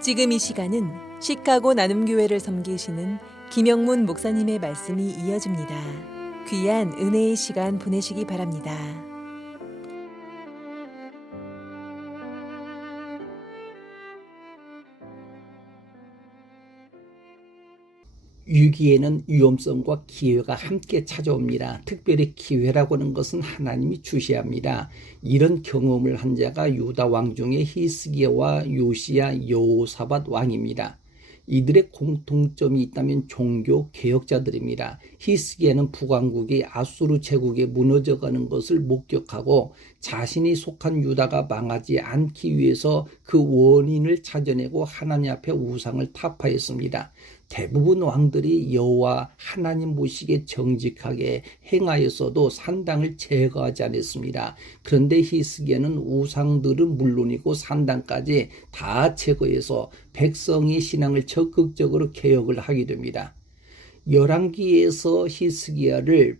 지금 이 시간은 시카고 나눔교회를 섬기시는 김영문 목사님의 말씀이 이어집니다. 귀한 은혜의 시간 보내시기 바랍니다. 위기에는 위험성과 기회가 함께 찾아옵니다. 특별히 기회라고 하는 것은 하나님이 주시합니다. 이런 경험을 한 자가 유다 왕 중에 히스기야와 요시야, 여호사밧 왕입니다. 이들의 공통점이 있다면 종교 개혁자들입니다. 히스기야는 북왕국이 아수르 제국에 무너져가는 것을 목격하고 자신이 속한 유다가 망하지 않기 위해서 그 원인을 찾아내고 하나님 앞에 우상을 타파했습니다. 대부분 왕들이 여호와 하나님 보시기에 정직하게 행하였어도 산당을 제거하지 않았습니다. 그런데 히스기야는 우상들은 물론이고 산당까지 다 제거해서 백성의 신앙을 적극적으로 개혁을 하게 됩니다. 열왕기에서 히스기야를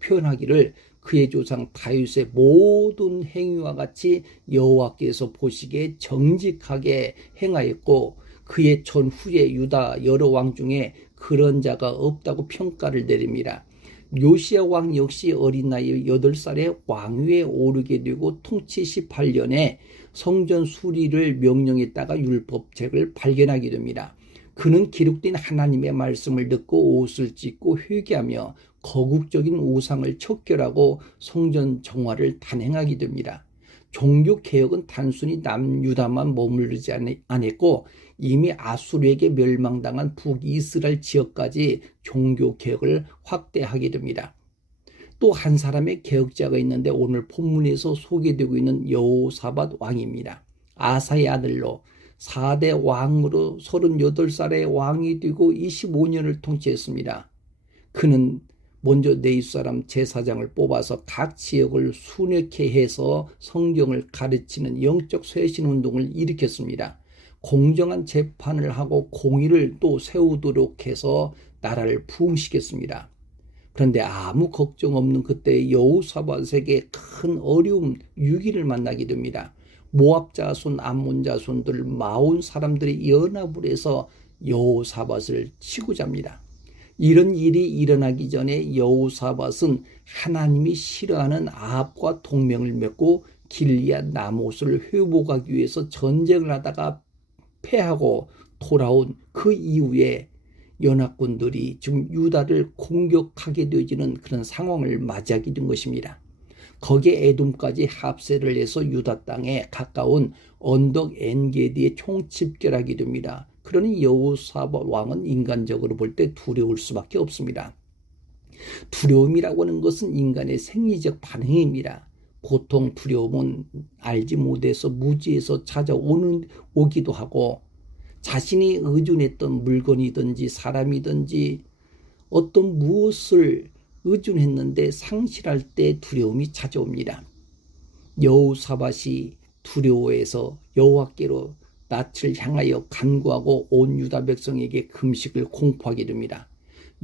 표현하기를 그의 조상 다윗의 모든 행위와 같이 여호와께서 보시기에 정직하게 행하였고 그의 전후에 유다 여러 왕 중에 그런 자가 없다고 평가를 내립니다. 요시야 왕 역시 어린 나이 8살에 왕위에 오르게 되고 통치 18년에 성전 수리를 명령했다가 율법책을 발견하게 됩니다. 그는 기록된 하나님의 말씀을 듣고 옷을 찢고 회개하며 거국적인 우상을 척결하고 성전 정화를 단행하게 됩니다. 종교개혁은 단순히 남유다만 머무르지 않았고 이미 아수르에게 멸망당한 북이스라엘 지역까지 종교개혁을 확대하게 됩니다. 또 한 사람의 개혁자가 있는데 오늘 본문에서 소개되고 있는 여호사밧 왕입니다. 아사의 아들로 4대 왕으로 38살에 왕이 되고 25년을 통치했습니다. 그는 먼저 네이스 사람 제사장을 뽑아서 각 지역을 순회케 해서 성경을 가르치는 영적 쇄신 운동을 일으켰습니다. 공정한 재판을 하고 공의를 또 세우도록 해서 나라를 부흥시켰습니다. 그런데 아무 걱정 없는 그때 여호사밧에게 큰 어려움, 위기를 만나게 됩니다. 모압 자손, 암몬 자손들 40 사람들이 연합을 해서 여호사밧을 치고자 합니다. 이런 일이 일어나기 전에 여호사밧은 하나님이 싫어하는 아합과 동맹을 맺고 길리앗 나못을 회복하기 위해서 전쟁을 하다가 패하고 돌아온 그 이후에 연합군들이 지금 유다를 공격하게 되어지는 그런 상황을 맞이하게 된 것입니다. 거기에 에돔까지 합세를 해서 유다 땅에 가까운 언덕 엔게디에 총집결하게 됩니다. 그러니 여호사밧 왕은 인간적으로 볼 때 두려울 수밖에 없습니다. 두려움이라고 하는 것은 인간의 생리적 반응입니다. 보통 두려움은 알지 못해서 무지에서 찾아오기도 하고 자신이 의존했던 물건이든지 사람이든지 어떤 무엇을 의존했는데 상실할 때 두려움이 찾아옵니다. 여호사밧이 두려워해서 여호와께로 낯을 향하여 간구하고 온 유다 백성에게 금식을 공포하게 됩니다.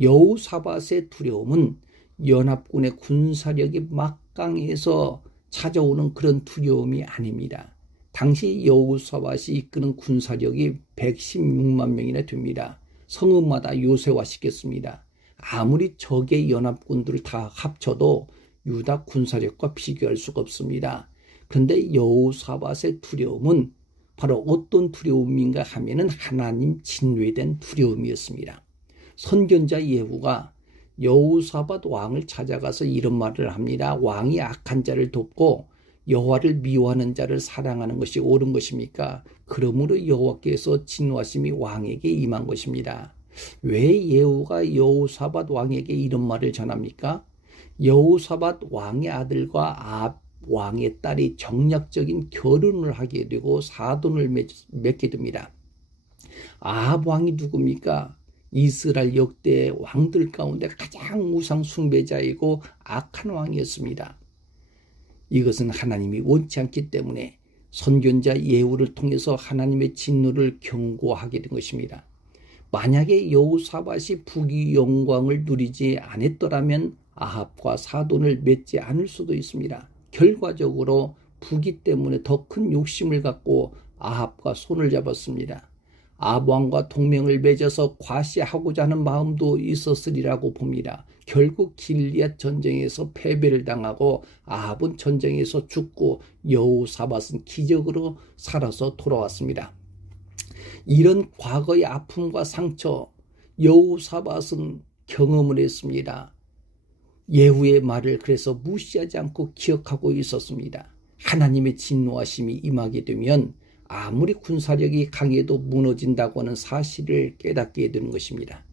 여호사밧의 두려움은 연합군의 군사력이 막강해서 찾아오는 그런 두려움이 아닙니다. 당시 여호사밧이 이끄는 군사력이 116만 명이나 됩니다. 성읍마다 요새화시켰습니다. 아무리 적의 연합군들을 다 합쳐도 유다 군사력과 비교할 수가 없습니다. 그런데 여호사밧의 두려움은 바로 어떤 두려움인가 하면은 하나님 진외된 두려움이었습니다. 선견자 예후가 여호사밧 왕을 찾아가서 이런 말을 합니다. 왕이 악한 자를 돕고 여호와를 미워하는 자를 사랑하는 것이 옳은 것입니까? 그러므로 여호와께서 진노하심이 왕에게 임한 것입니다. 왜 예후가 여호사밧 왕에게 이런 말을 전합니까? 여호사밧 왕의 아들과 아합 왕의 딸이 정략적인 결혼을 하게 되고 사돈을 맺게 됩니다. 아합 왕이 누굽니까? 이스라엘 역대 왕들 가운데 가장 우상 숭배자이고 악한 왕이었습니다. 이것은 하나님이 원치 않기 때문에 선견자 예후를 통해서 하나님의 진노를 경고하게 된 것입니다. 만약에 여호사밧이 북의 영광을 누리지 않았더라면 아합과 사돈을 맺지 않을 수도 있습니다. 결과적으로 북이 때문에 더 큰 욕심을 갖고 아합과 손을 잡았습니다. 아브람과 동맹을 맺어서 과시하고자 하는 마음도 있었으리라고 봅니다. 결국 길리앗 전쟁에서 패배를 당하고 아합은 전쟁에서 죽고 여호사밧은 기적으로 살아서 돌아왔습니다. 이런 과거의 아픔과 상처, 여호사밧은 경험을 했습니다. 예후의 말을 그래서 무시하지 않고 기억하고 있었습니다. 하나님의 진노하심이 임하게 되면 아무리 군사력이 강해도 무너진다고 하는 사실을 깨닫게 되는 것입니다.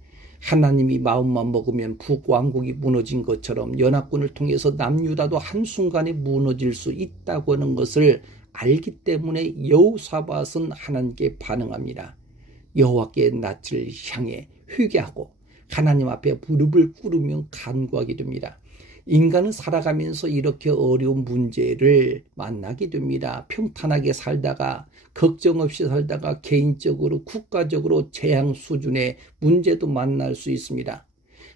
하나님이 마음만 먹으면 북왕국이 무너진 것처럼 연합군을 통해서 남유다도 한순간에 무너질 수 있다고 하는 것을 알기 때문에 여호사밧은 하나님께 반응합니다. 여호와께 낯을 향해 회개하고 하나님 앞에 무릎을 꿇으며 간구하게 됩니다. 인간은 살아가면서 이렇게 어려운 문제를 만나게 됩니다. 평탄하게 살다가 걱정 없이 살다가 개인적으로 국가적으로 재앙 수준의 문제도 만날 수 있습니다.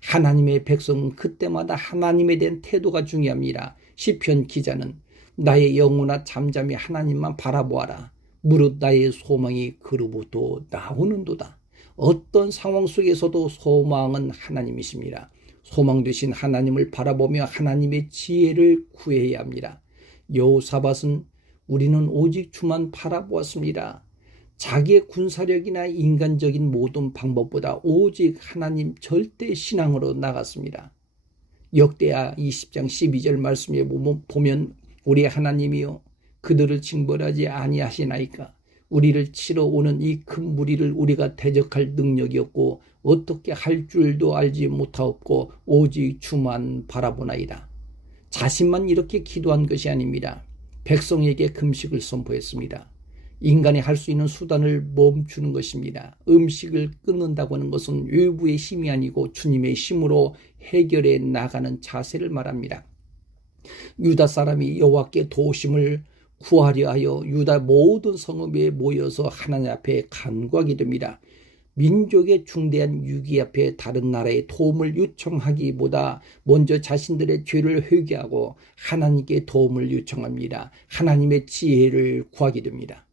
하나님의 백성은 그때마다 하나님에 대한 태도가 중요합니다. 시편 기자는 나의 영혼아 잠잠히 하나님만 바라보아라. 무릇 나의 소망이 그로부터 나오는도다. 어떤 상황 속에서도 소망은 하나님이십니다. 소망 되신 하나님을 바라보며 하나님의 지혜를 구해야 합니다. 여호사밧은 우리는 오직 주만 바라보았습니다. 자기의 군사력이나 인간적인 모든 방법보다 오직 하나님 절대 신앙으로 나갔습니다. 역대하 20장 12절 말씀에 보면 우리 하나님이여 그들을 징벌하지 아니하시나이까. 우리를 치러 오는 이 큰 무리를 우리가 대적할 능력이 없고 어떻게 할 줄도 알지 못하옵고 오직 주만 바라보나이다. 자신만 이렇게 기도한 것이 아닙니다. 백성에게 금식을 선포했습니다. 인간이 할 수 있는 수단을 멈추는 것입니다. 음식을 끊는다고 하는 것은 외부의 힘이 아니고 주님의 힘으로 해결해 나가는 자세를 말합니다. 유다 사람이 여호와께 도우심을 구하려 하여 유다 모든 성읍에 모여서 하나님 앞에 간구하게 됩니다. 민족의 중대한 위기 앞에 다른 나라의 도움을 요청하기보다 먼저 자신들의 죄를 회개하고 하나님께 도움을 요청합니다. 하나님의 지혜를 구하게 됩니다.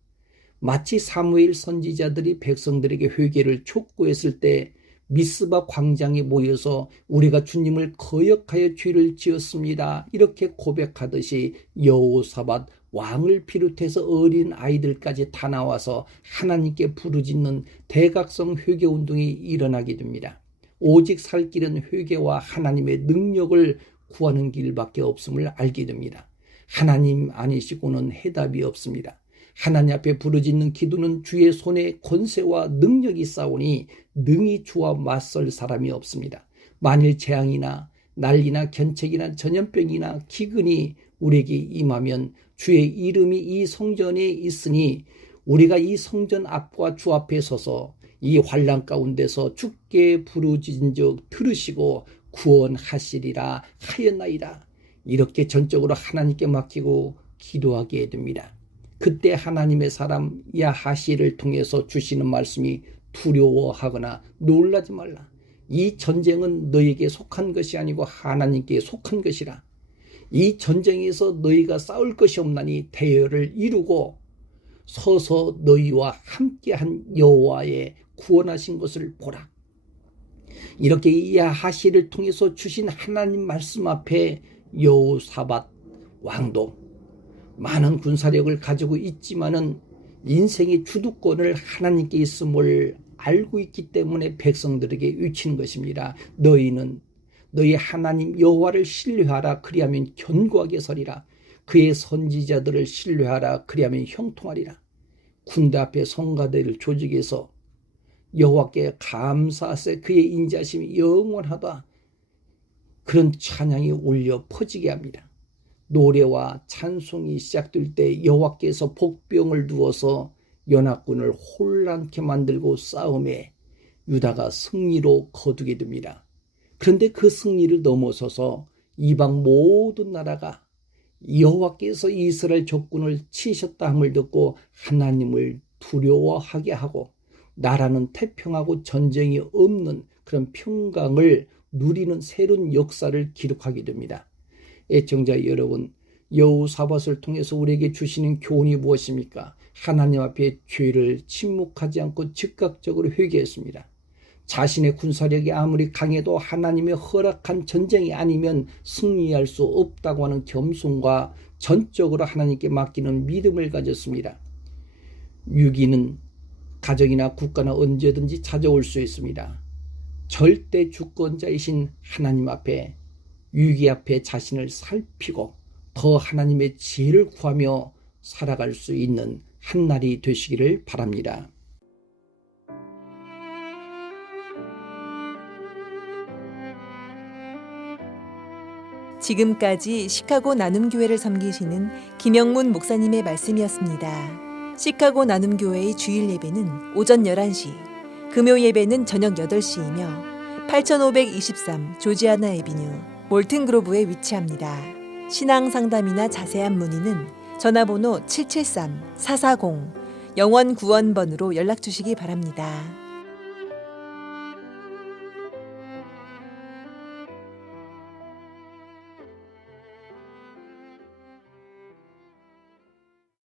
마치 사무엘 선지자들이 백성들에게 회개를 촉구했을 때 미스바 광장에 모여서 우리가 주님을 거역하여 죄를 지었습니다. 이렇게 고백하듯이 여호사밧 왕을 비롯해서 어린 아이들까지 다 나와서 하나님께 부르짖는 대각성 회개운동이 일어나게 됩니다. 오직 살 길은 회개와 하나님의 능력을 구하는 길밖에 없음을 알게 됩니다. 하나님 아니시고는 해답이 없습니다. 하나님 앞에 부르짖는 기도는 주의 손에 권세와 능력이 있사오니 능히 주와 맞설 사람이 없습니다. 만일 재앙이나 난리나 견책이나 전염병이나 기근이 우리에게 임하면 주의 이름이 이 성전에 있으니 우리가 이 성전 앞과 주 앞에 서서 이 환난 가운데서 주께 부르짖은즉 들으시고 구원하시리라 하였나이다. 이렇게 전적으로 하나님께 맡기고 기도하게 됩니다. 그때 하나님의 사람 야하시를 통해서 주시는 말씀이 두려워하거나 놀라지 말라. 이 전쟁은 너에게 속한 것이 아니고 하나님께 속한 것이라. 이 전쟁에서 너희가 싸울 것이 없나니 대열을 이루고 서서 너희와 함께한 여호와의 구원하신 것을 보라. 이렇게 야하시를 통해서 주신 하나님 말씀 앞에 여호사밧 왕도 많은 군사력을 가지고 있지만은 인생의 주도권을 하나님께 있음을 알고 있기 때문에 백성들에게 외치는 것입니다. 너희는 너희 하나님 여호와를 신뢰하라. 그리하면 견고하게 서리라. 그의 선지자들을 신뢰하라. 그리하면 형통하리라. 군대 앞에 성가대를 조직해서 여호와께 감사하세. 그의 인자심이 영원하다. 그런 찬양이 울려 퍼지게 합니다. 노래와 찬송이 시작될 때 여호와께서 복병을 두어서 연합군을 혼란케 만들고 싸움에 유다가 승리로 거두게 됩니다. 그런데 그 승리를 넘어서서 이방 모든 나라가 여호와께서 이스라엘 적군을 치셨다 함을 듣고 하나님을 두려워하게 하고 나라는 태평하고 전쟁이 없는 그런 평강을 누리는 새로운 역사를 기록하게 됩니다. 애청자 여러분, 여호사밧을 통해서 우리에게 주시는 교훈이 무엇입니까? 하나님 앞에 죄를 침묵하지 않고 즉각적으로 회개했습니다. 자신의 군사력이 아무리 강해도 하나님의 허락한 전쟁이 아니면 승리할 수 없다고 하는 겸손과 전적으로 하나님께 맡기는 믿음을 가졌습니다. 위기는 가정이나 국가나 언제든지 찾아올 수 있습니다. 절대 주권자이신 하나님 앞에, 위기 앞에 자신을 살피고 더 하나님의 지혜를 구하며 살아갈 수 있는 한날이 되시기를 바랍니다. 지금까지 시카고 나눔교회를 섬기시는 김영문 목사님의 말씀이었습니다. 시카고 나눔교회의 주일 예배는 오전 11시, 금요 예배는 저녁 8시이며 8523 조지아나 애비뉴 몰튼 그로브에 위치합니다. 신앙 상담이나 자세한 문의는 전화번호 773-440 영원 구원번으로 연락 주시기 바랍니다.